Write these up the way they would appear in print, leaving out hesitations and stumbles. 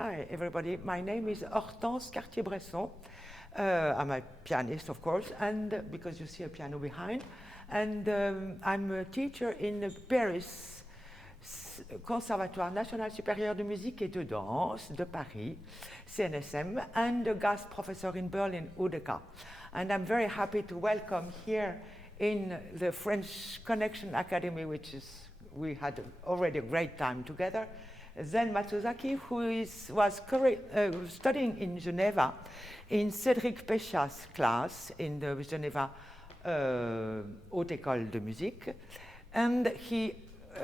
Hi, everybody. My name is Hortense Cartier Bresson. I'm a pianist, of course, and because you see a piano behind. And I'm a teacher in the Paris Conservatoire National Supérieur de Musique et de Danse de Paris, CNSM, and a guest professor in Berlin, Hede. And I'm very happy to welcome here in the French Connection Academy, which is, we had already a great time together, Zen Matsuzaki, who was studying in Geneva in Cédric Péchat's class in the Geneva Haute École de Musique. And he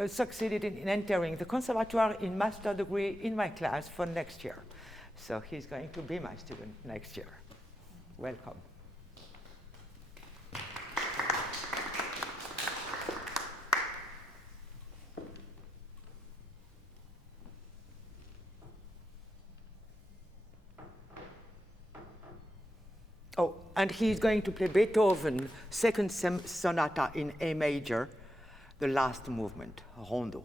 succeeded in entering the conservatoire in master degree in my class for next year. So he's going to be my student next year. Welcome. Oh, and he's going to play Beethoven, second sonata in A major, the last movement, rondo.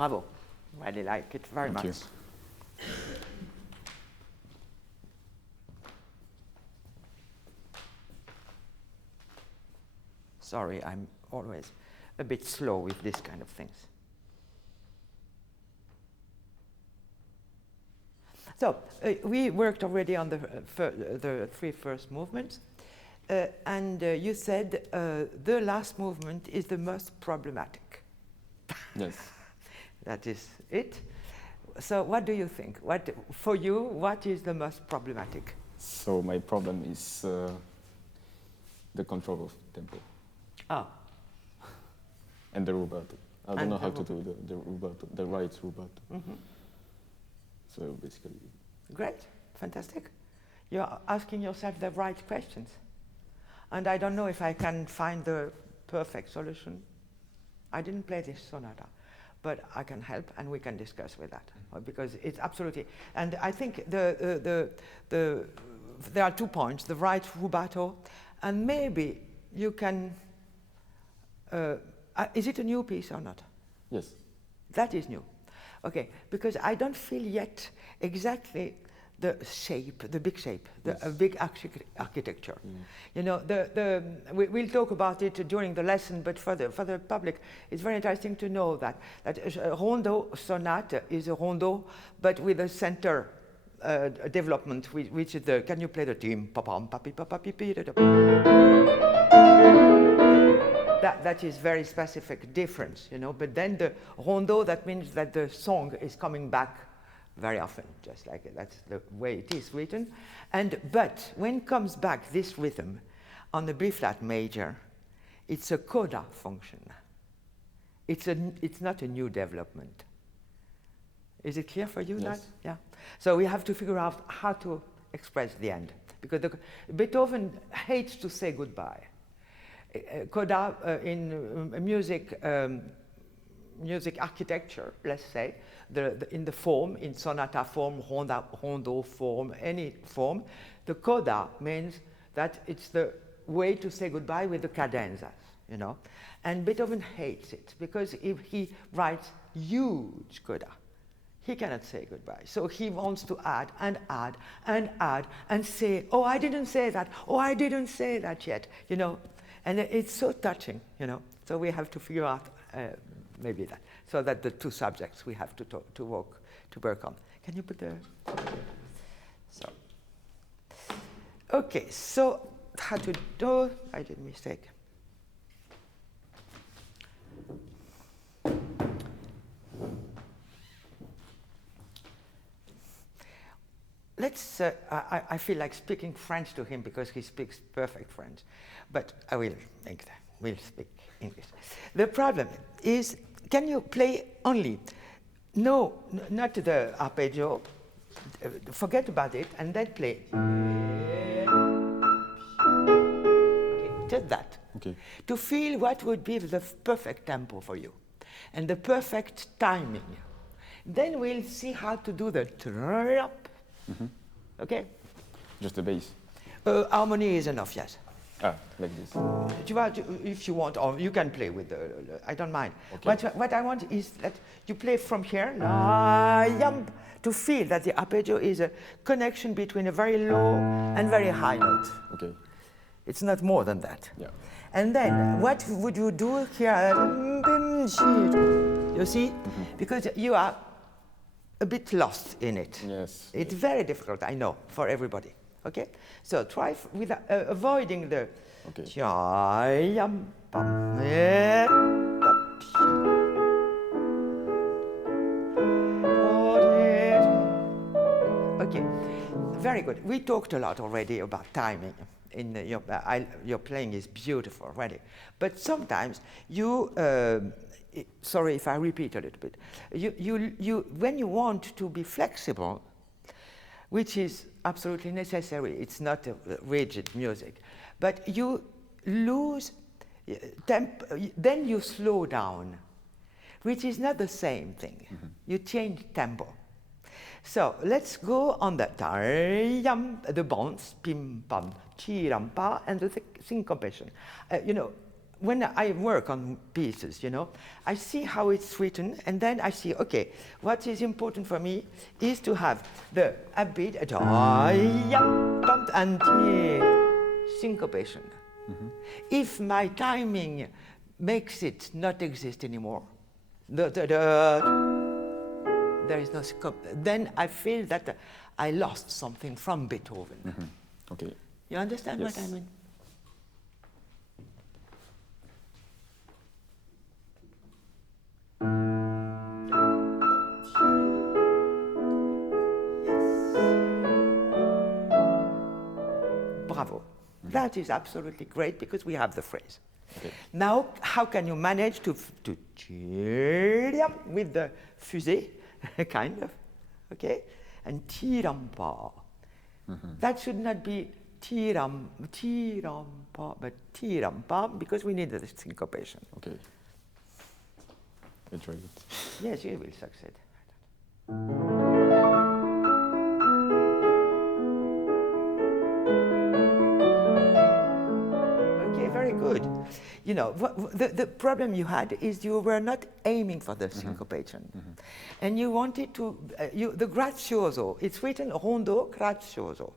Bravo. Really like it very much. You. Sorry, I'm always a bit slow with this kind of things. So we worked already on the three first movements, and you said the last movement is the most problematic. Yes. That is it. So what do you think? For you, what is the most problematic? So my problem is the control of tempo. Ah. And the rubato. I don't And know the how to do the rubato, the right rubato. Mm-hmm. So basically. Great, fantastic. You're asking yourself the right questions. And I don't know if I can find the perfect solution. I didn't play this sonata, but I can help and we can discuss with that, because it's absolutely, and I think there are 2 points, the right rubato, and maybe you can, is it a new piece or not? Yes. That is new. Okay, because I don't feel yet exactly the shape, the big shape, the Yes. big architecture. You know, we'll talk about it during the lesson, but for the public, it's very interesting to know that a rondo sonata is a rondo, but with a center development, which is the, can you play the theme? That is very specific difference, you know, but then the rondo, that means that the song is coming back very often, just like it. That's the way it is written. But when it comes back, this rhythm, on the B flat major, it's a coda function. It's not a new development. Is it clear for you? Yes. That? Yeah. So we have to figure out how to express the end, because Beethoven hates to say goodbye. Coda in music architecture, let's say, in the form, in sonata form, rondo form, any form, the coda means that it's the way to say goodbye with the cadenzas, you know. And Beethoven hates it, because if he writes huge coda, he cannot say goodbye. So he wants to add and add and add and say, oh, I didn't say that, oh, I didn't say that yet, you know. And it's so touching, you know. So we have to figure out maybe that, so that the 2 subjects we have to work on. Can you put the? So. Okay. So how to do? I did a mistake. Let's. I feel like speaking French to him because he speaks perfect French, but I will make that. We'll speak English. The problem is, can you play only? No, not the arpeggio. Forget about it, and then play. Okay, just that. Okay. To feel what would be the perfect tempo for you, and the perfect timing. Then we'll see how to do the trap. Okay? Just the bass. Harmony is enough, yes. Ah, like this. If you want, or you can play with the, I don't mind. Okay. What I want is that you play from here, to feel that the arpeggio is a connection between a very low and very high note. Okay. It's not more than that. Yeah. And then, what would you do here? You see? Because you are a bit lost in it. Yes. It's very difficult, I know, for everybody. Okay? So try with avoiding the. Okay. Okay, very good. We talked a lot already about timing. Your playing is beautiful already, but sometimes you. Sorry if I repeat a little bit. When you want to be flexible, which is absolutely necessary, it's not a rigid music, but you lose tempo, then you slow down, which is not the same thing. You change tempo. So let's go on the bounce, pim pam, chi ram pa, and the syncopation. You know, when I work on pieces, you know, I see how it's written, and then I see, okay, what is important for me is to have the upbeat, and syncopation. If my timing makes it not exist anymore, there is no then I feel that I lost something from Beethoven. Okay. You understand Yes. what I mean? Bravo. That is absolutely great because we have the phrase. Okay. Now, how can you manage to with the fusée, kind of, okay? And tirampa. That should not be tirampa, but tirampa, because we need the syncopation. Okay. I tried it. Yes, you will succeed. Okay, very good. You know, the problem you had is you were not aiming for the syncopation. And you wanted to, the grazioso, it's written rondo grazioso.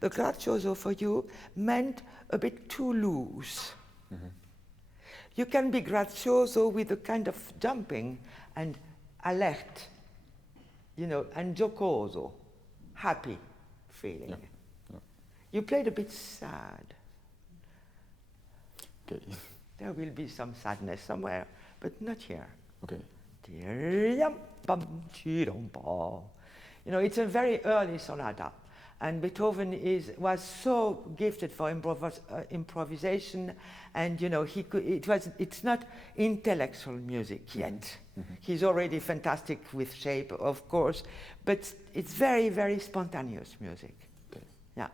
The grazioso for you meant a bit too loose. You can be grazioso with a kind of jumping and alert, you know, and giocoso, happy feeling. Yeah. Yeah. You played a bit sad. Okay. There will be some sadness somewhere, but not here. Okay. You know, it's a very early sonata, and Beethoven was so gifted for improvisation, and you know, it's not intellectual music yet. He's already fantastic with shape, of course, but it's very, very spontaneous music. Okay. Yeah.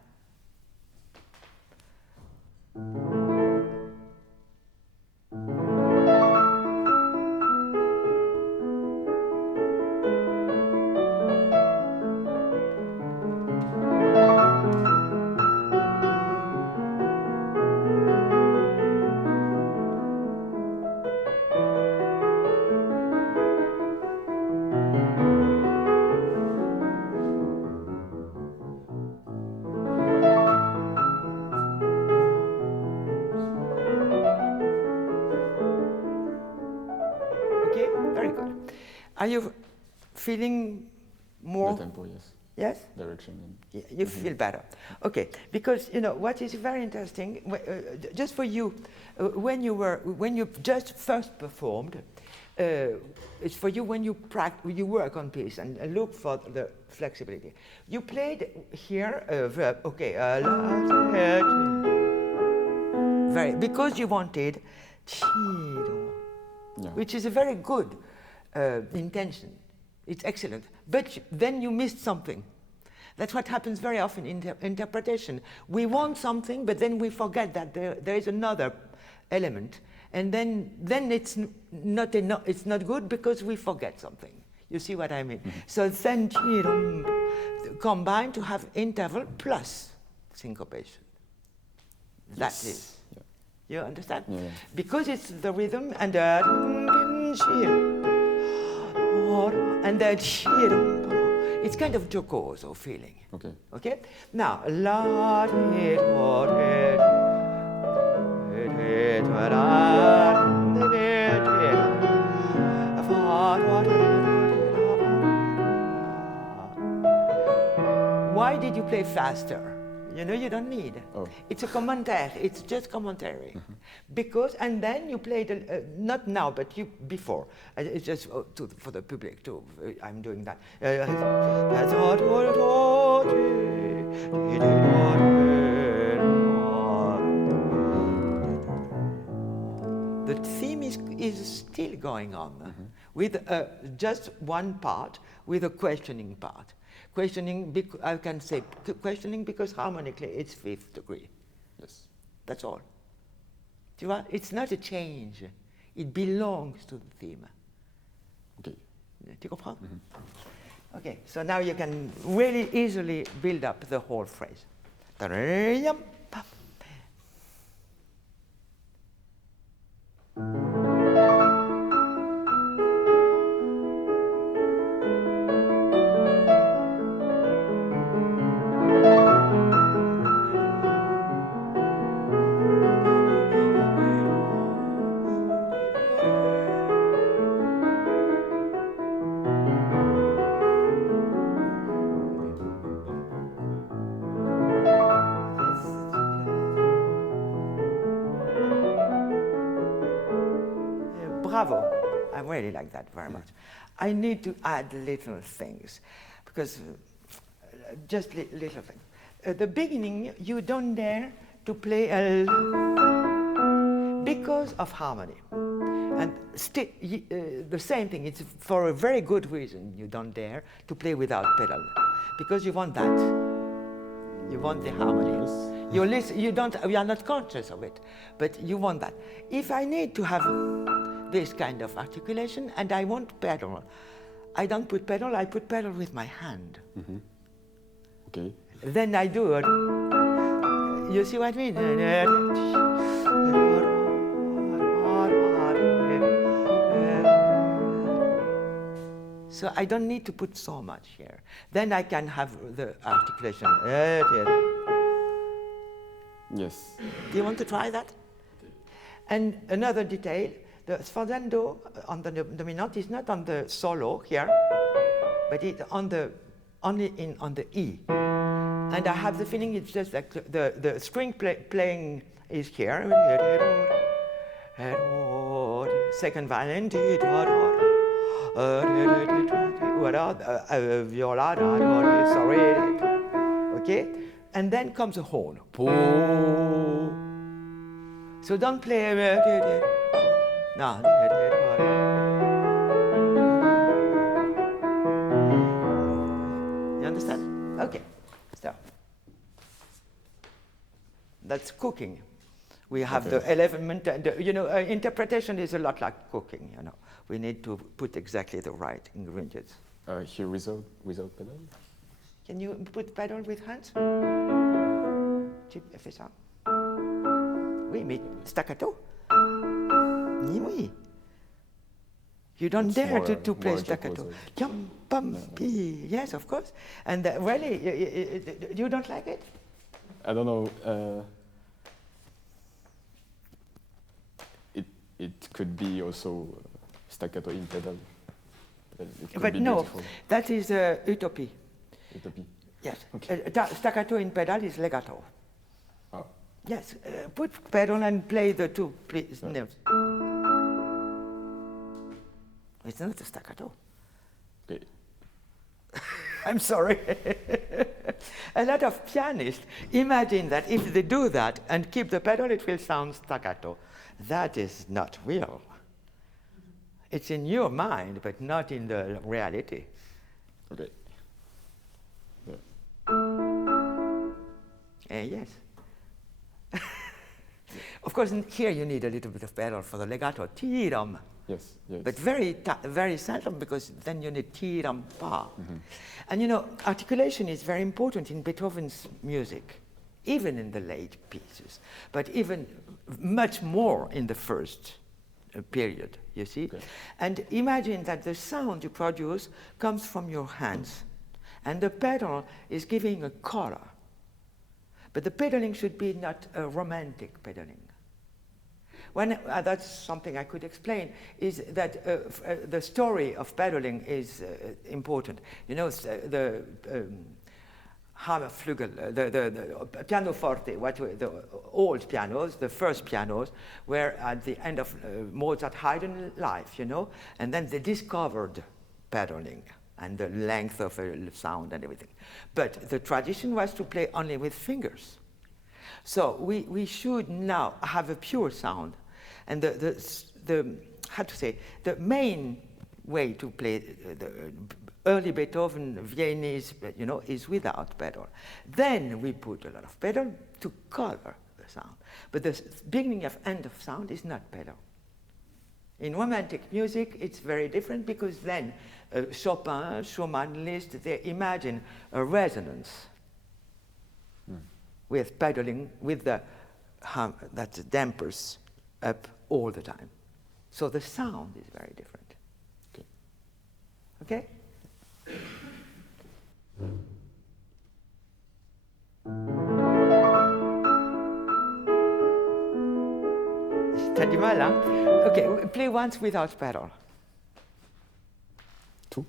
Are you feeling more? The tempo, yes. Yes? Direction. You feel better. Okay, because you know what is very interesting, just for you, when you just first performed, it's for you when you work on piece and look for the flexibility. You played here a verb, okay, because you wanted, which is a very good intention. It's excellent. But then you missed something. That's what happens very often in interpretation. We want something, but then we forget that there is another element. And then it's not good because we forget something. You see what I mean? So then combine to have interval plus syncopation. That is. Yeah. You understand? Yeah. Because it's the rhythm and it's kind of jocoso feeling. Okay. Okay? Now, why did you play faster? You know, you don't need. Oh. It's a commentary. It's just commentary. Because, and then you played, not now, but before. It's just for the public too. I'm doing that. The theme is still going on with just one part, with a questioning part. Questioning, I can say questioning because harmonically it's fifth degree. Yes. That's all. Do you want? It's not a change. It belongs to the theme. Okay. Tu comprends? Okay, so now you can really easily build up the whole phrase. bravo. I really like that very much. I need to add little things, because just little things. At the beginning, you don't dare to play because of harmony. And the same thing, it's for a very good reason you don't dare to play without pedal, because you want that. You want the harmony. You listen, you are not conscious of it, but you want that. If I need to have this kind of articulation and I want pedal, I don't put pedal, I put pedal with my hand. Mm-hmm. Okay. Then I do it. You see what I mean? So I don't need to put so much here. Then I can have the articulation. Yes. Do you want to try that? And another detail, the sforzando on the dominant is not on the solo here, but it's on the on the E. And I have the feeling it's just like the string playing is here. Second violin. Viola. Sorry. Okay? And then comes a horn. So don't play. No. You understand? Okay. So that's cooking. We have the element, interpretation is a lot like cooking. We need to put exactly the right ingredients. Here without pedal. Can you put pedal with hands? Tu fais ça? Oui, mais staccato? Oui. You don't dare to play staccato. Yes, of course. And really, you don't like it? I don't know. It could be also staccato in pedal. But no, that is utopia. Utopia. Yes. Okay. Staccato in pedal is legato. Oh. Yes. Put pedal and play the two notes. It's not a staccato. Okay. I'm sorry. A lot of pianists imagine that if they do that and keep the pedal, it will sound staccato. That is not real. It's in your mind, but not in the reality. Okay. Yeah. Yes. Of course, here you need a little bit of pedal for the legato. Tiram. Yes. But very seldom, because then you need tiram pa. Mm-hmm. And articulation is very important in Beethoven's music, even in the late pieces, but even much more in the first period, you see? Okay. And imagine that the sound you produce comes from your hands, and the pedal is giving a color. But the pedaling should be not a romantic pedaling. That's something I could explain, is that the story of pedaling is important. The Hammerflügel, the pianoforte, the old pianos, the first pianos, were at the end of Mozart Haydn life, and then they discovered pedaling and the length of a sound and everything. But the tradition was to play only with fingers. So we should now have a pure sound, and the main way to play the early Beethoven, Viennese, is without pedal. Then we put a lot of pedal to color the sound. But the beginning of end of sound is not pedal. In romantic music, it's very different, because then Chopin, Schumann, Liszt, they imagine a resonance with pedaling, with the that dampers up all the time. So the sound is very different. Okay? T'as du mal, hein? Okay, play once without pedal. Two.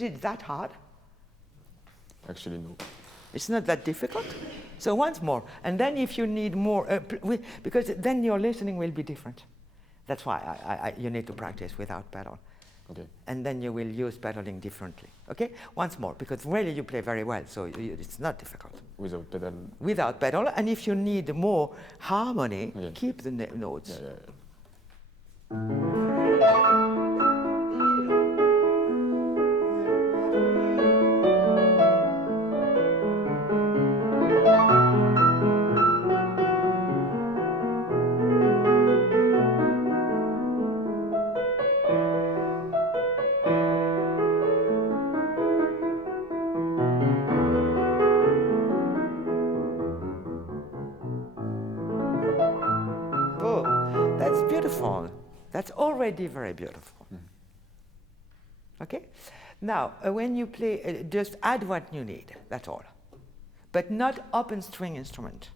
Is it that hard? Actually, no. It's not that difficult. So once more, and then if you need more, because then your listening will be different. That's why you need to practice without pedal. Okay. And then you will use pedaling differently. Okay? Once more, because really you play very well, so it's not difficult. Without pedal? Without pedal, and if you need more harmony, keep the notes. Yeah. That's beautiful. That's already very beautiful. Okay? Now, when you play, just add what you need, that's all. But not open string instrument.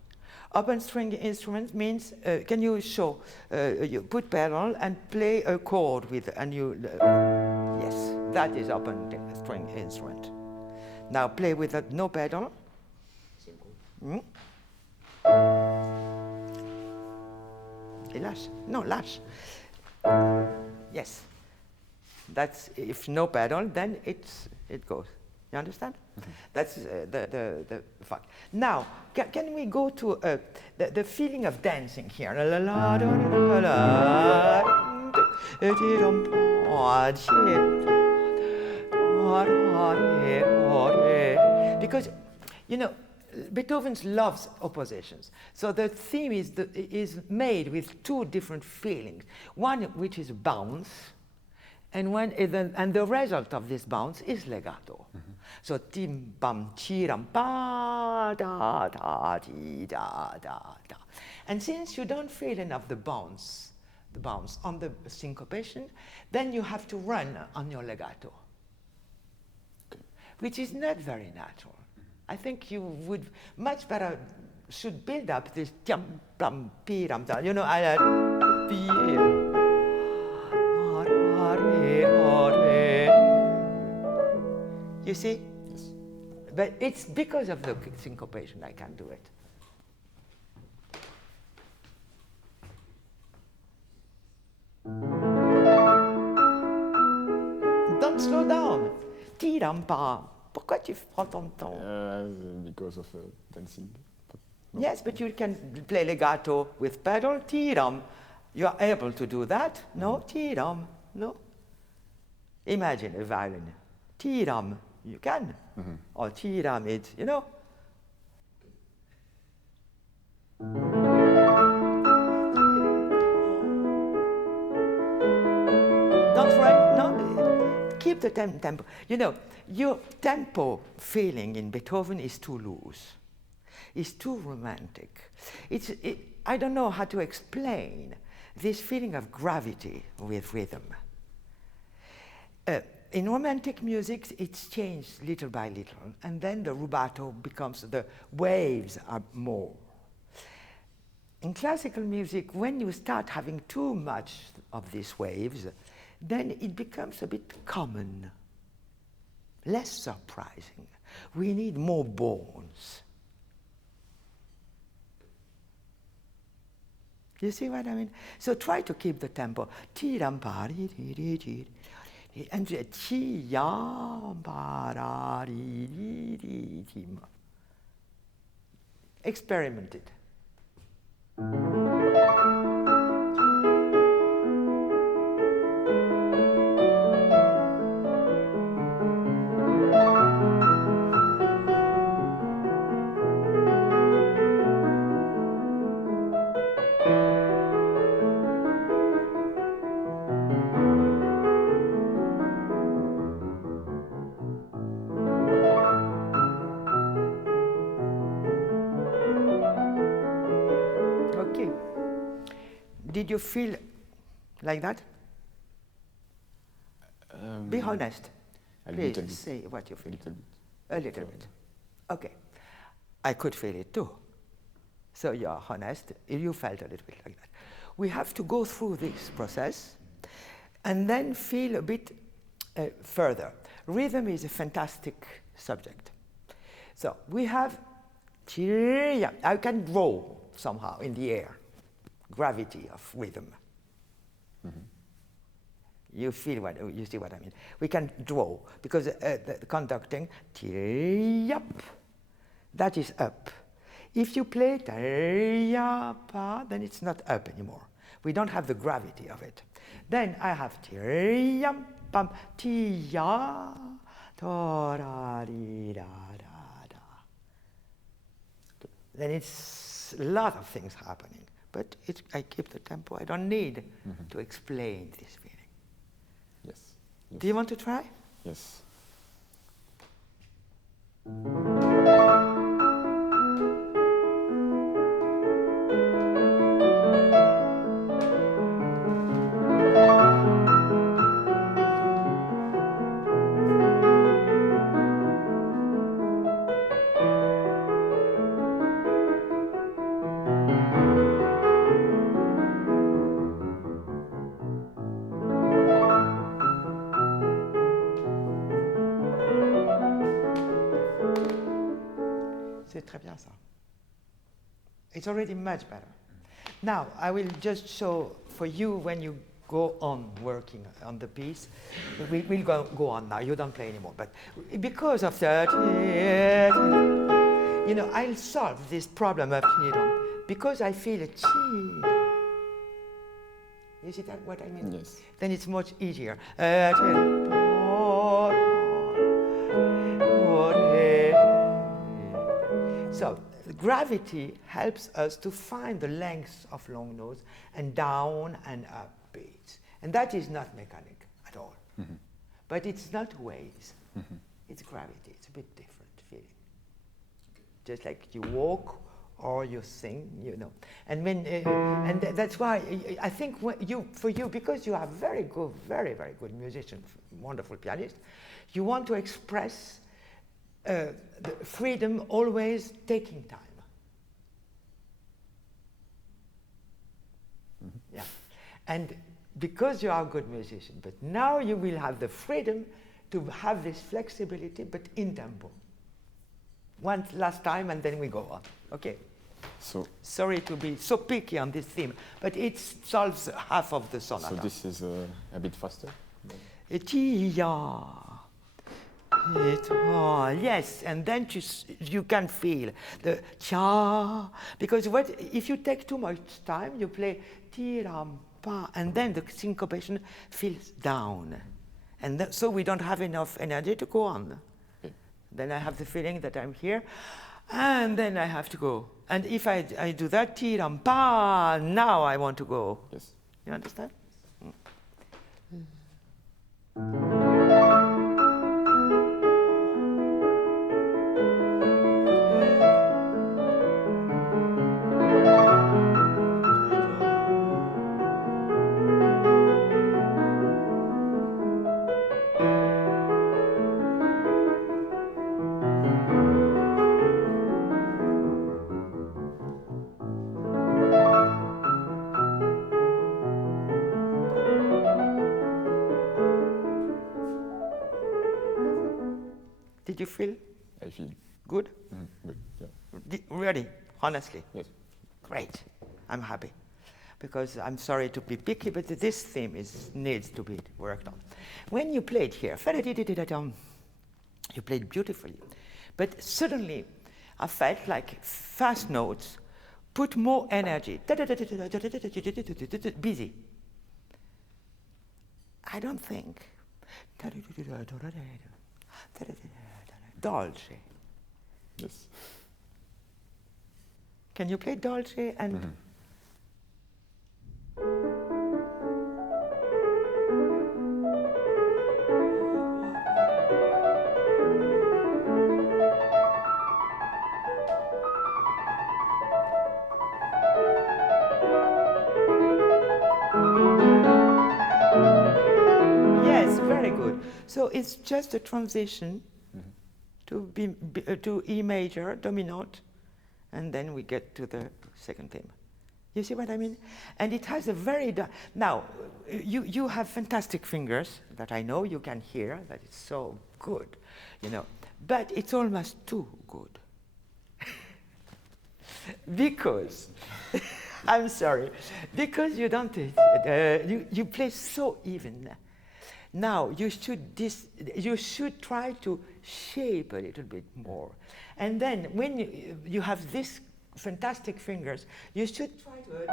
Open string instrument means, can you show, you put pedal and play a chord with, and you, yes, that is open string instrument. Now play with no pedal. Et lâche. No, lâche. Yes. That's, if no pedal, then it goes. You understand? That's the fact. Now, can we go to the feeling of dancing here? Because, you know, Beethoven loves oppositions. So the theme is made with two different feelings. One which is bounce, and the result of this bounce is legato. So tim bam chi ram pa da da di da da da. And since you don't feel enough the bounce on the syncopation, then you have to run on your legato, which is not very natural. I think you would much better should build up this jam bam pi ram da. You know, you see? Yes. But it's because of the syncopation I can do it. Don't slow down. Ti-ram-pa. Pourquoi tu prends ton temps? Because of dancing. No. Yes, but you can play legato with pedal. Ti-ram. You are able to do that. No? Ti-ram. No? Imagine a violin. Ti-ram. You can. Or ti-ram it, you know? Don't run, no. Keep the tempo. You know, your tempo feeling in Beethoven is too loose. It's too romantic. I don't know how to explain this feeling of gravity with rhythm. In romantic music, it's changed little by little, and then the rubato becomes, the waves are more. In classical music, when you start having too much of these waves, then it becomes a bit common, less surprising. We need more bones. You see what I mean? So try to keep the tempo. And experiment it. Did you feel like that? Be honest. Please say what you feel. A little bit. Okay. I could feel it too. So you're honest. You felt a little bit like that. We have to go through this process and then feel a bit further. rhythm is a fantastic subject. So we have, I can draw somehow in the air, gravity of rhythm. You see what I mean. We can draw, because the conducting, that is up. If you play then it's not up anymore. We don't have the gravity of it. Then I have pam, tia, da, da, di, da, da, da. Then it's a lot of things happening, but I keep the tempo. I don't need to explain this feeling. Yes. Yes. Do you want to try? Yes. C'est très bien ça. It's already much better. Now, I will just show for you when you go on working on the piece. We'll go on now. You don't play anymore. But because of that, you know, I'll solve this problem of because I feel a chi. You see that what I mean? Yes. Then it's much easier. So gravity helps us to find the length of long notes and down and up beats. And that is not mechanic at all. But it's not waves. It's gravity. It's a bit different feeling. Just like you walk or you sing, you know. And when that's why I think for you, because you are very good, very, very good musician, wonderful pianist, you want to express the freedom always taking time. Yeah. And because you are a good musician, but now you will have the freedom to have this flexibility, but in tempo. One last time, and then we go on. Okay. So sorry to be so picky on this theme, but it solves half of the sonata. So this is a bit faster? Yes, and then you can feel the cha, because if you take too much time, you play ti-ram pa, and then the syncopation feels down, and so we don't have enough energy to go on. Okay. Then I have the feeling that I'm here, and then I have to go. And if I do that ti-ram pa, now I want to go. Yes. You understand? Did you feel? I feel. Good? Good, yeah. Really? Honestly? Yes. Great. I'm happy. Because I'm sorry to be picky, but this theme needs to be worked on. When you played here, you played beautifully. But suddenly, I felt like fast notes put more energy. Busy. I don't think. Doulcet. Yes. Can you play Doulcet and? Yes, very good. So it's just a transition to E major, dominant, and then we get to the second theme. You see what I mean? And it has a very... Now, you have fantastic fingers that I know you can hear, that it's so good, you know, but it's almost too good. Because, I'm sorry, because you don't, you play so even. Now, you should try to shape a little bit more. And then, when you have this fantastic fingers, you should try to...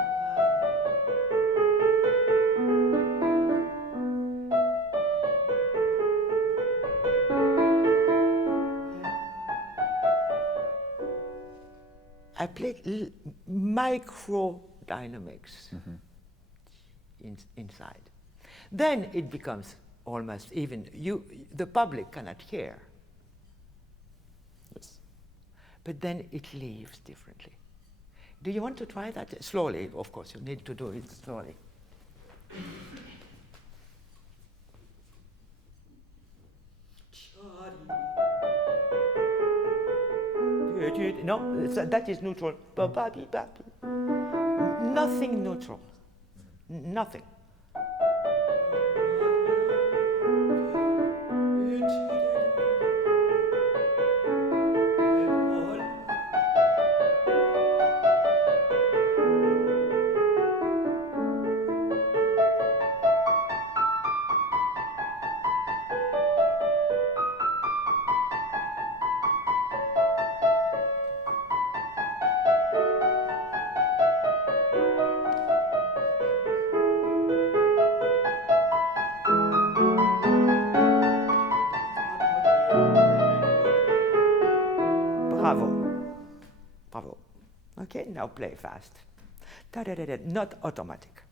I played micro dynamics inside. Then it becomes almost even. The public cannot hear. Yes. But then it leaves differently. Do you want to try that? Slowly, of course, you need to do it slowly. No, that is neutral. Nothing neutral. Nothing. Bravo. Okay, now play fast. Da-da-da-da, not automatic.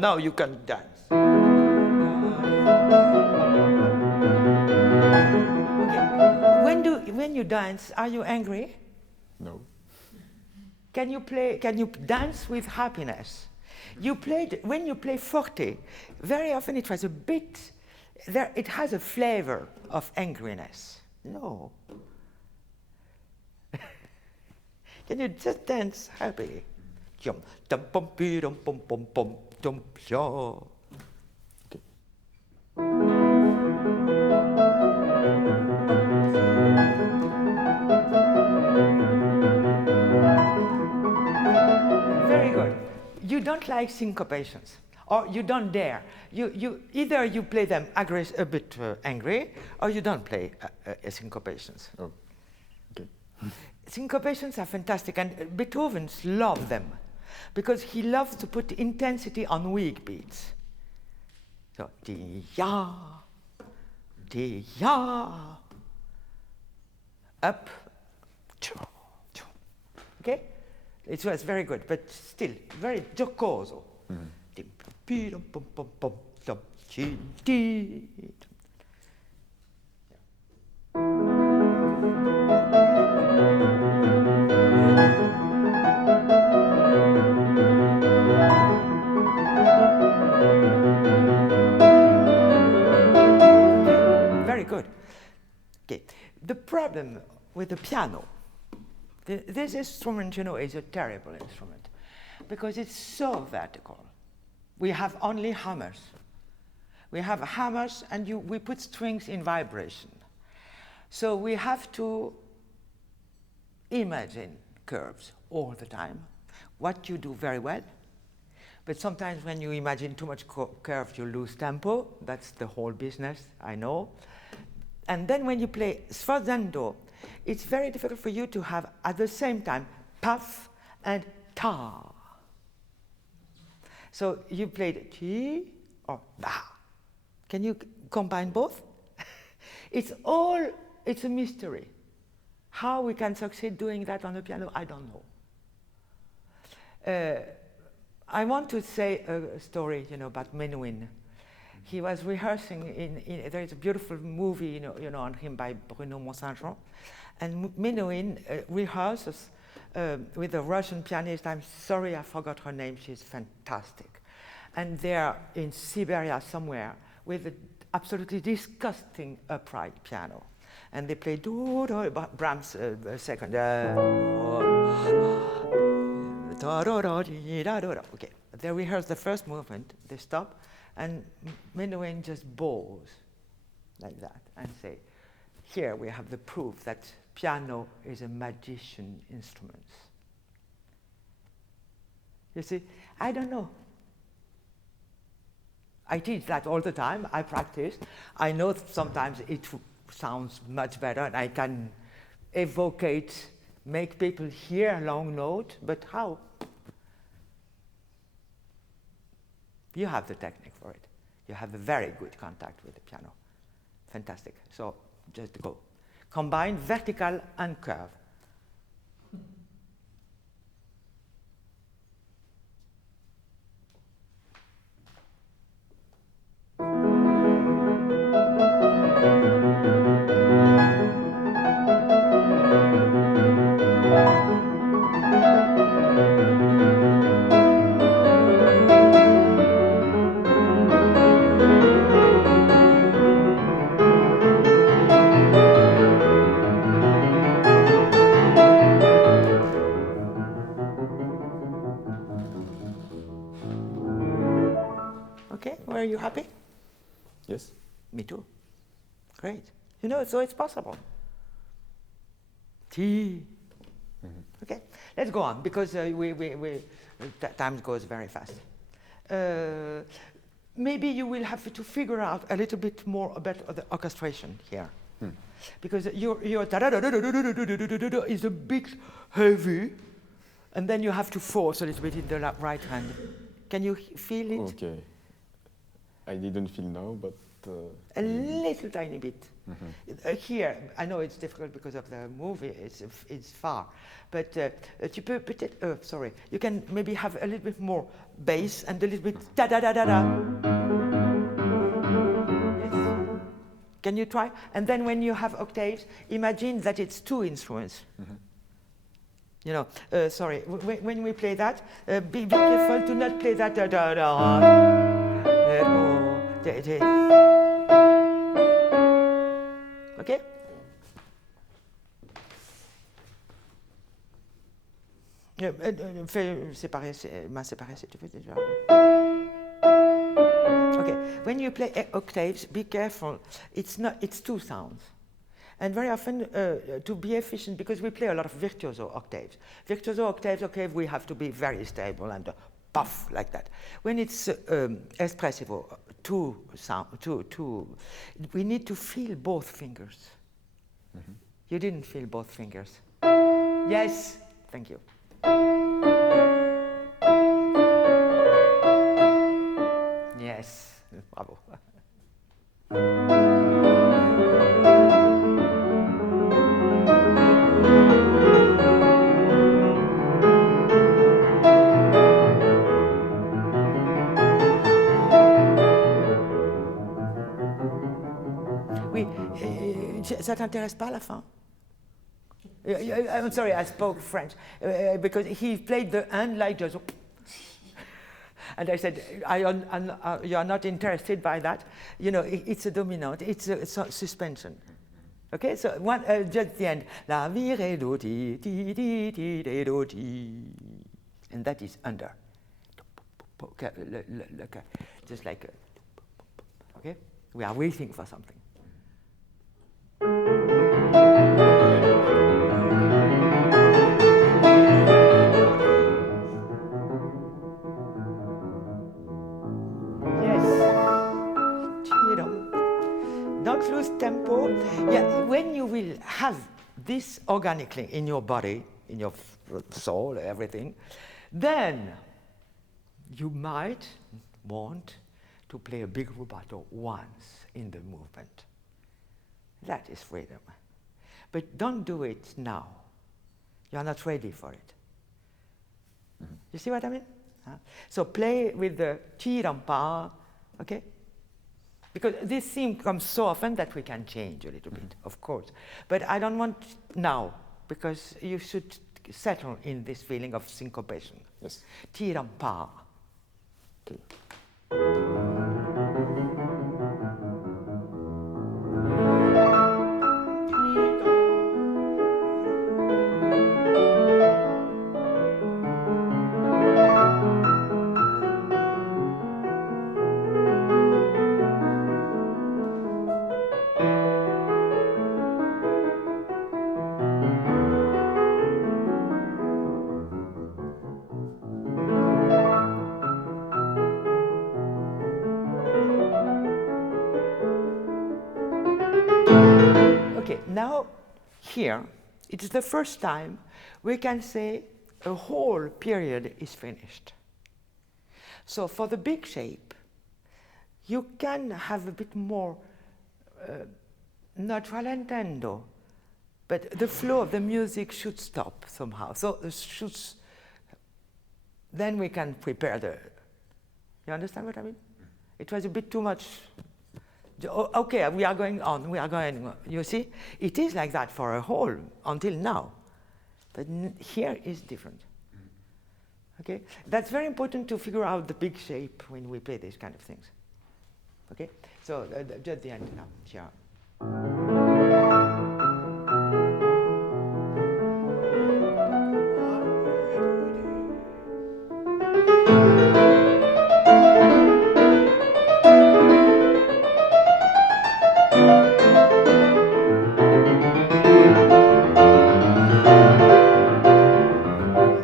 Now you can dance. Okay. When you dance, are you angry? No. Can you dance with happiness? When you play forte, very often it was a bit, it has a flavor of angriness. No. Can you just dance happily? Okay. Very good. You don't like syncopations, or you don't dare. Either you play them a bit angry, or you don't play syncopations. Oh, okay. Syncopations are fantastic, and Beethoven loved them, because he loves to put intensity on weak beats. So, di-ya, up, okay? It was very good, but still very giocoso. Very good. Okay. The problem with the piano, this instrument, you know, is a terrible instrument because it's so vertical. We have only hammers. We have hammers and we put strings in vibration. So we have to imagine curves all the time, what you do very well. But sometimes when you imagine too much curve, you lose tempo. That's the whole business, I know. And then when you play sforzando, it's very difficult for you to have at the same time puff and ta. So you played ti or da. Can you combine both? It's a mystery. How we can succeed doing that on the piano, I don't know. I want to say a story, you know, about Menuhin. He was rehearsing there is a beautiful movie, you know, on him by Bruno Mont-Saint-Jean, and Menuhin rehearses with a Russian pianist. I'm sorry, I forgot her name. She's fantastic, and they're in Siberia somewhere with an absolutely disgusting upright piano, and they play Brahms second. Okay, they rehearse the first movement. They stop. And Menuhin just bows like that and say, here we have the proof that piano is a magician instrument. You see, I don't know. I teach that all the time. I practice. I know sometimes it sounds much better and I can evocate, make people hear a long note, but how? You have the technique for it. You have a very good contact with the piano. Fantastic. So just go. Combine vertical and curve. Okay, were you happy? Yes. Me too. Great. You know, so it's possible. T. Okay, let's go on because time goes very fast. Maybe you will have to figure out a little bit more about the orchestration here, because your is a bit heavy, and then you have to force a little bit in the right hand. Can you feel it? Okay. I didn't feel now, but a little tiny bit. Here, I know it's difficult because of the movie, it's far, but tu peux peut-être, sorry, you can maybe have a little bit more bass and a little bit da-da-da-da-da. Yes. Can you try? And then when you have octaves, imagine that it's two instruments. You know, sorry, when we play that, be careful to not play that da-da-da. Okay? Fais séparer, main séparée si tu veux déjà. Okay, when you play octaves, be careful. It's two sounds. And very often, to be efficient, because we play a lot of virtuoso octaves. Virtuoso octaves, okay, we have to be very stable and puff like that. When it's espressivo, two, we need to feel both fingers. You didn't feel both fingers. Yes, thank you. Yes, bravo. Oui, ça t'intéresse pas à la fin? I'm sorry, I spoke French because he played the hand like just. And I said, you are not interested by that. You know, it's a dominant, it's a suspension. Okay, so just the end. La vi re do ti ti ti ti re do ti, and that is under. Just like, okay, we are waiting for something. Don't lose tempo. Yeah, when you will have this organically in your body, in your soul, everything, then you might want to play a big rubato once in the movement. That is freedom. But don't do it now. You are not ready for it. You see what I mean? So play with the chi-ram-pa, okay? Because this theme comes so often that we can change a little bit, of course. But I don't want now, because you should settle in this feeling of syncopation. Yes. Tirampa. Okay. Okay, now here, it's the first time we can say a whole period is finished. So for the big shape, you can have a bit more, not rallentando, but the flow of the music should stop somehow. So then we can prepare the, you understand what I mean? It was a bit too much. Okay, we are going on, you see? It is like that for a whole until now, but here is different. Okay, that's very important to figure out the big shape when we play these kind of things. Okay, so just the end now, here.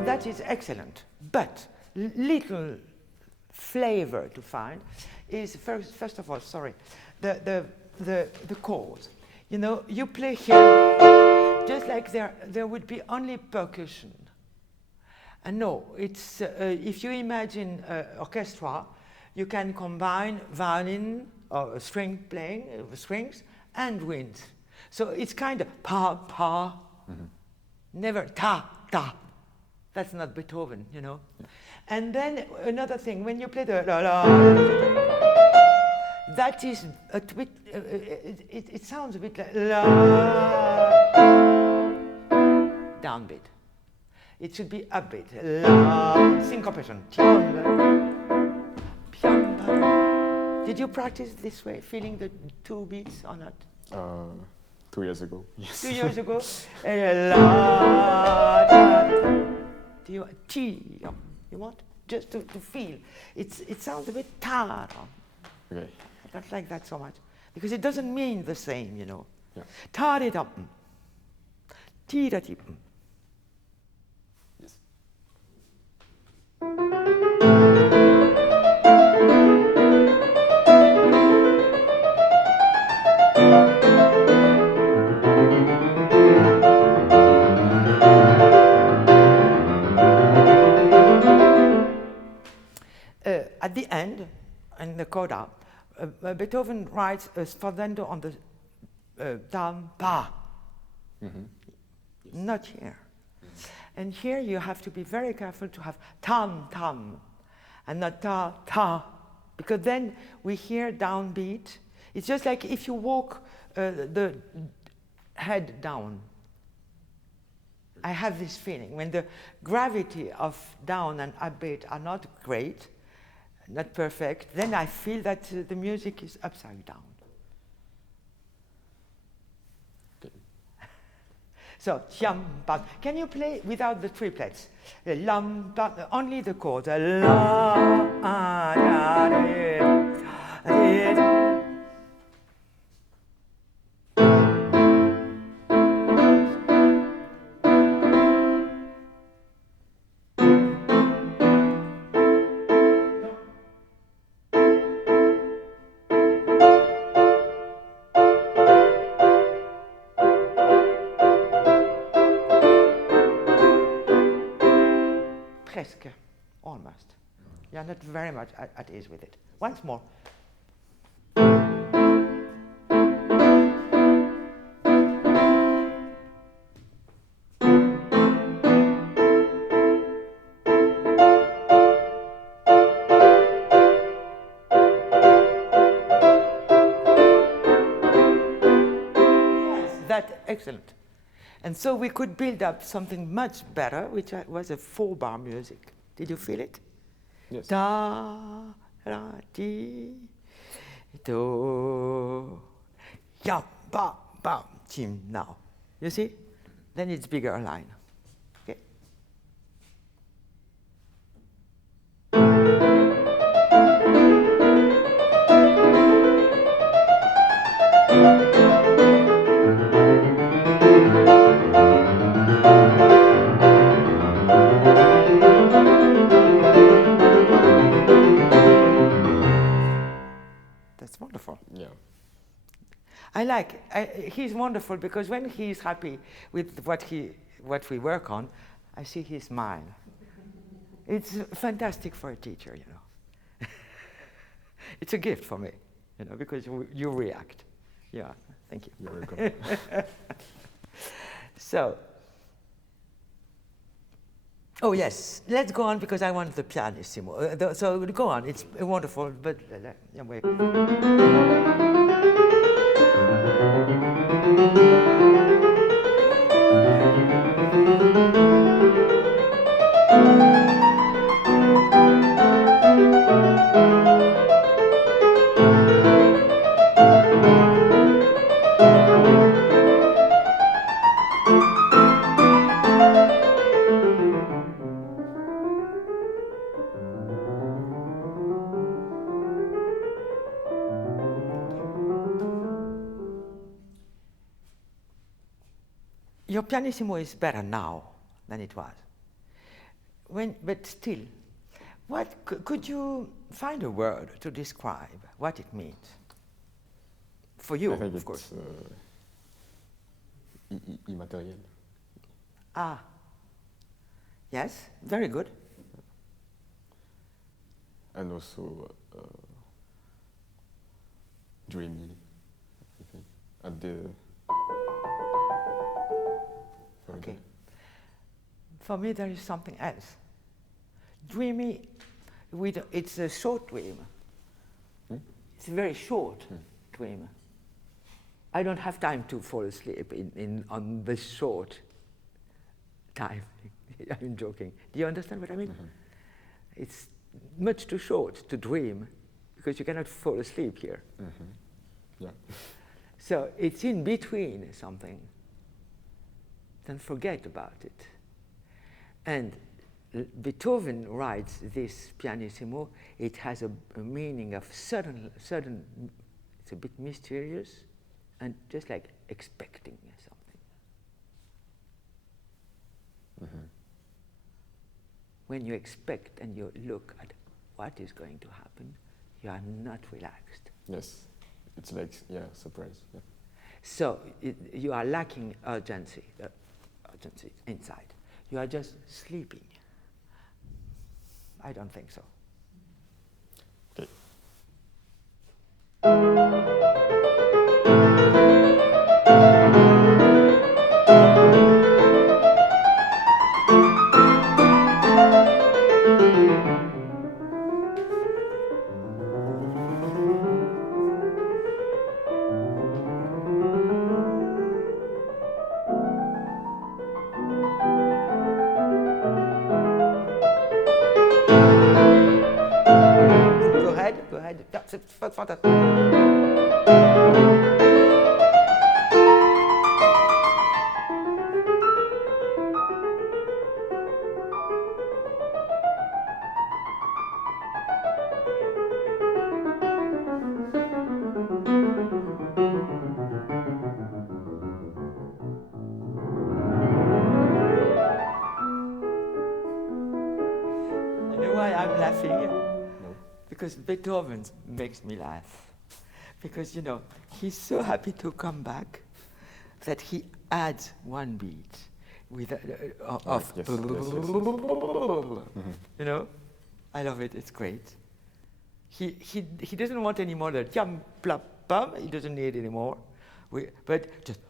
That is excellent, but little flavor to find is first of all, sorry, the chords. You know, you play here just like there would be only percussion. And no, it's if you imagine orchestra, you can combine violin or string playing, strings and winds. So it's kind of pa pa, never ta ta. That's not Beethoven, you know. And then another thing, when you play the la la, that is a bit, it sounds a bit like la, downbeat. It should be upbeat, la, syncopation. Did you practice this way, feeling the two beats or not? 2 years ago, yes. 2 years ago? La, da, do you, you want? Just to feel. It sounds a bit tar. Okay. I don't like that so much. Because it doesn't mean the same, you know. Yeah. Tar it up. Tira tip. Yes. At the end, in the coda, Beethoven writes a sforzando on the dam pa. Not here. And here you have to be very careful to have tam tam and not ta ta, because then we hear downbeat. It's just like if you walk the head down. I have this feeling when the gravity of down and upbeat are not great, not perfect, then I feel that the music is upside down. Okay. So, can you play without the triplets? Only the chords. Presque, almost. You're not very much at ease with it. Once more. excellent. And so we could build up something much better, which was a 4-bar music. Did you feel it? Yes. Da, ra, ti, do, ya, ba, ba, tim. Now, you see? Then it's bigger line. Okay. That's wonderful. Yeah. He's wonderful because when he's happy with what we work on, I see his smile. It's fantastic for a teacher, you know. It's a gift for me, you know, because you react. Yeah, thank you. You're welcome. So, oh yes, let's go on because I want the pianissimo. So go on, it's wonderful, but wait. Your pianissimo is better now than it was. But still, could you find a word to describe what it means? For you, I think of course. Immatériel. Ah, yes, very good. And also dreamy, I think. At the Okay. For me, there is something else. Dreamy, it's a short dream. It's a very short dream. I don't have time to fall asleep on this short time. I'm joking. Do you understand what I mean? It's much too short to dream because you cannot fall asleep here. Yeah. So it's in between something. Then forget about it. And Beethoven writes this pianissimo. It has a meaning of sudden. It's a bit mysterious, and just like expecting something. When you expect and you look at what is going to happen, you are not relaxed. Yes, it's like surprise. Yeah. So you are lacking urgency inside. You are just sleeping. I don't think so. Okay. Go ahead. That's fantastic. You know why I'm laughing? No. Because Beethoven makes me laugh. Because, you know, he's so happy to come back that he adds one beat with of yes. You know, I love it. It's great. He doesn't want any more the jump plum pum. He doesn't need anymore. But just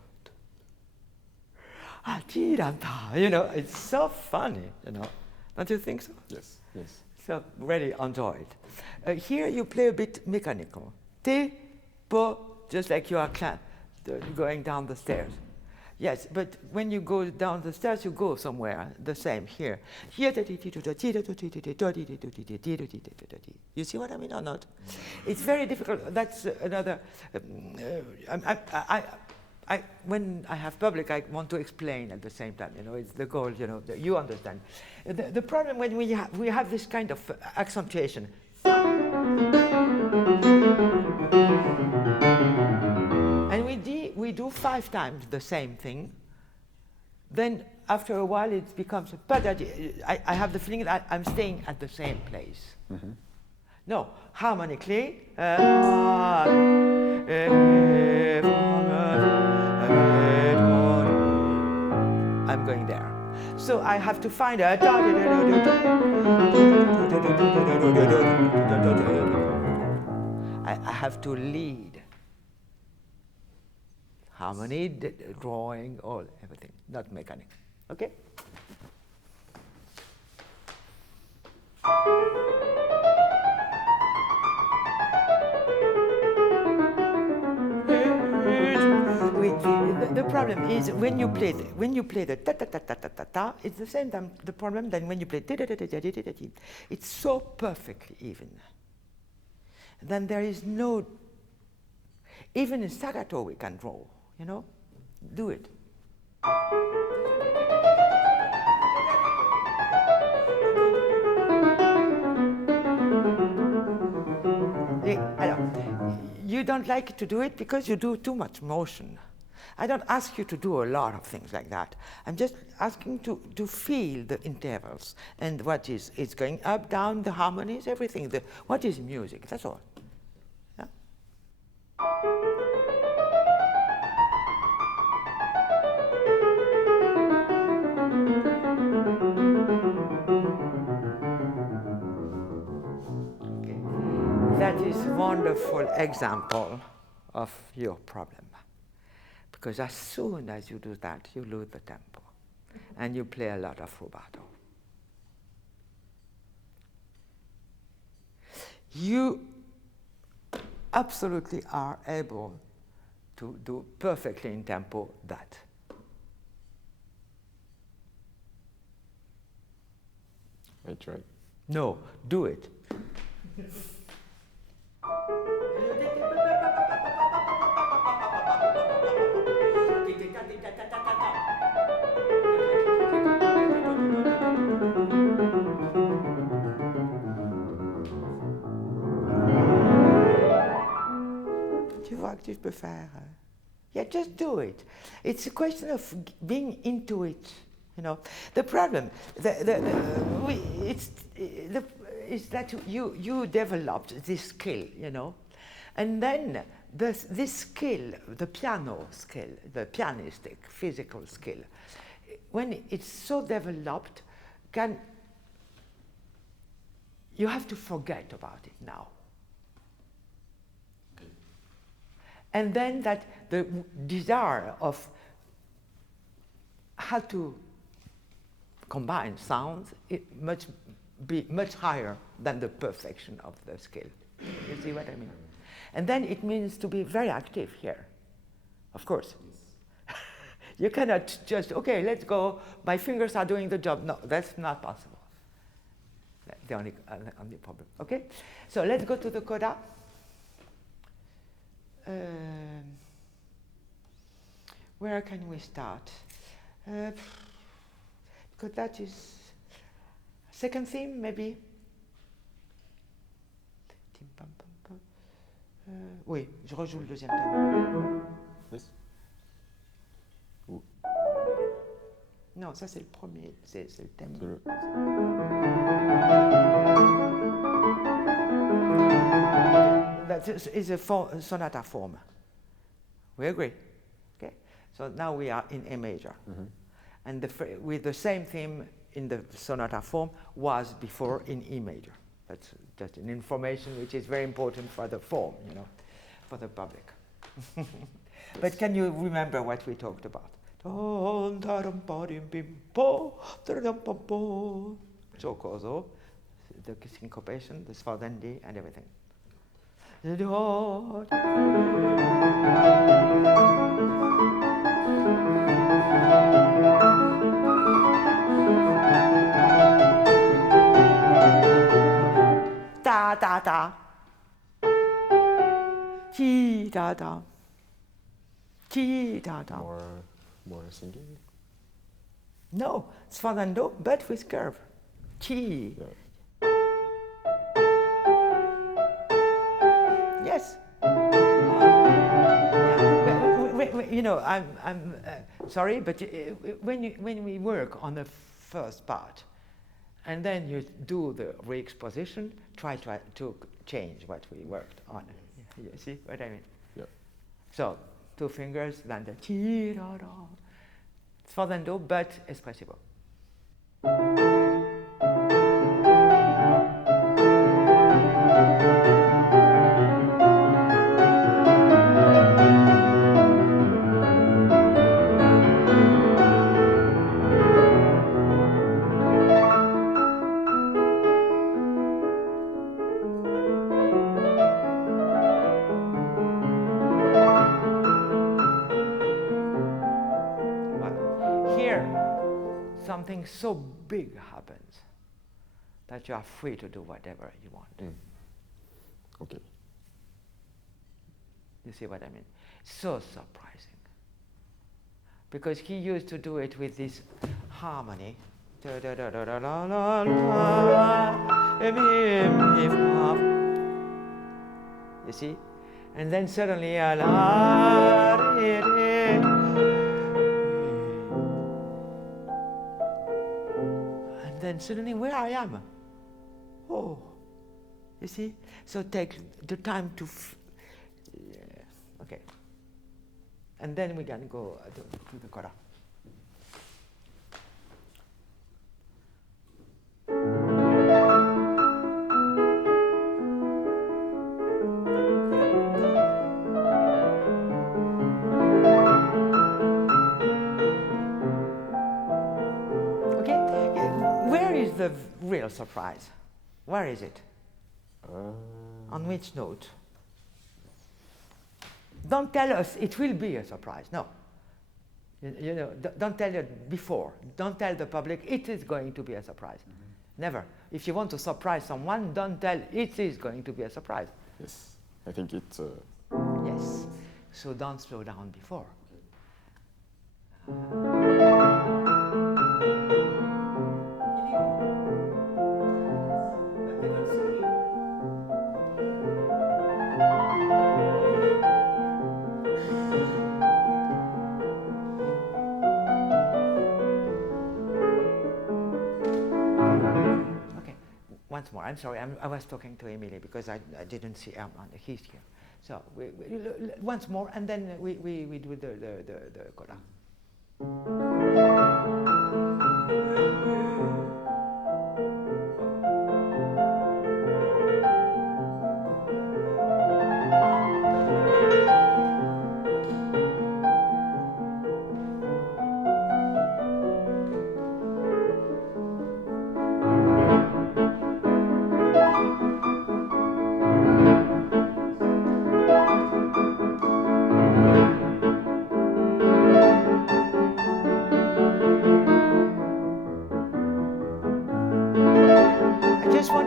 you know, it's so funny. You know, don't you think so? Yes. So really enjoy it. Here you play a bit mechanical. Te, po, just like you are going down the stairs. Yes, but when you go down the stairs, you go somewhere, the same here. You see what I mean or not? It's very difficult. That's another... when I have public, I want to explain at the same time. You know, it's the goal, you know, you understand. The problem when we have this kind of accentuation. And we do 5 times the same thing. Then after a while it becomes I have the feeling that I'm staying at the same place. Mm-hmm. No, harmonically. I'm going there. So I have to find a... I have to lead. Harmony, drawing, all, everything, not mechanical. Okay? The problem is when you play the ta ta ta ta ta ta ta, it's the same time the problem than when you play ta ta ta ta ta ta ta. It's so perfectly even. Then there is no, even in staccato we can draw, you know? Do it. You don't like to do it because you do too much motion. I don't ask you to do a lot of things like that. I'm just asking to feel the intervals and what is going up, down, the harmonies, everything. What is music, that's all. Yeah? Okay. That is a wonderful example of your problem. Because as soon as you do that, you lose the tempo. And you play a lot of rubato. You absolutely are able to do perfectly in tempo that. I tried. No, do it. Tu vois que tu peux faire. Yeah, just do it. It's a question of being into it. You know, the problem is that you developed this skill. You know, and then this skill, the piano skill, the pianistic physical skill, when it's so developed, you have to forget about it now. And then that the desire of how to combine sounds be much higher than the perfection of the skill. You see what I mean? And then it means to be very active here, of course. Yes. You cannot just, okay, let's go, my fingers are doing the job. No, that's not possible. That's the only problem, okay? So let's go to the coda. Where can we start? Because that is second theme, maybe. Oui, je rejoue le deuxième thème. Yes. Ooh. Non, ça c'est le premier, c'est le thème. That is a sonata form. We agree? Okay. So now we are in A major. Mm-hmm. And with the same theme in the sonata form was before in E major. That's just an information which is very important for the form, you know, for the public. But can you remember what we talked about? Giocoso, the syncopation, the sforzandi, and everything. da da da. Ti da da. Ti da da. More singing. No, sfadando, but with curve. Ti. Yeah. Yes. You know, I'm sorry, but when we work on the first part, and then you do the re-exposition, try to change what we worked on. You see what I mean? Yeah. So 2 fingers, then the ti da da. Sfadando, but espressivo. Something so big happens that you are free to do whatever you want. Okay. You see what I mean? So surprising. Because he used to do it with this harmony. You see? And then suddenly, then suddenly where I am. Oh, you see? So take the time to, okay. And then we can go to the coda. The real surprise. Where is it? On which note? Don't tell us it will be a surprise. No. You know, don't tell it before. Don't tell the public it is going to be a surprise. Never. If you want to surprise someone, don't tell it is going to be a surprise. Yes, I think it's. Yes. So don't slow down before. Once more, I'm sorry, I was talking to Emilie because I didn't see Alma, he's here. So once more, and then we do the coda.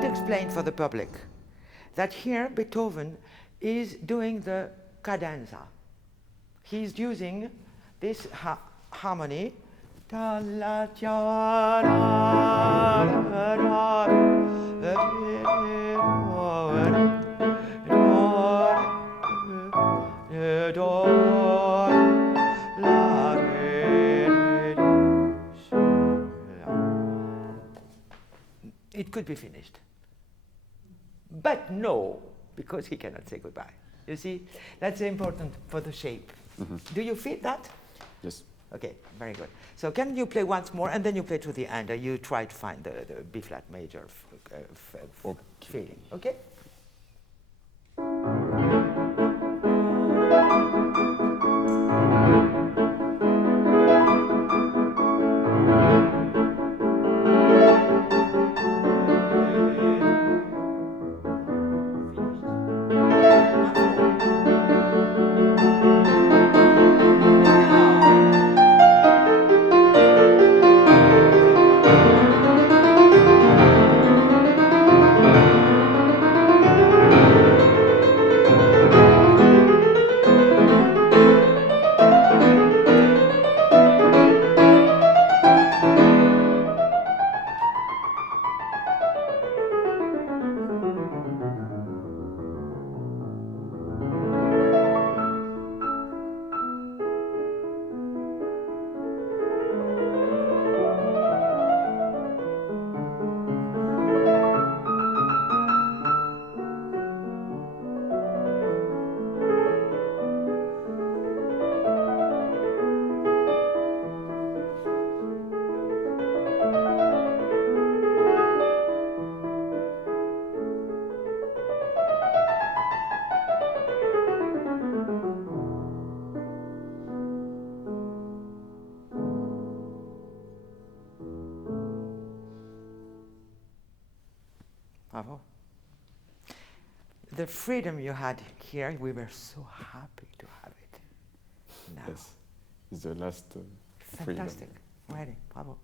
Explain for the public that here Beethoven is doing the cadenza. He's using this harmony. It could be finished. But no, because he cannot say goodbye. You see, that's important for the shape. Do you feel that? Yes. Okay, very good. So can you play once more, and then you play to the end, you try to find the B flat major feeling, okay? Bravo. The freedom you had here, we were so happy to have it. Now. Yes, it's the last freedom. Fantastic. Really, bravo.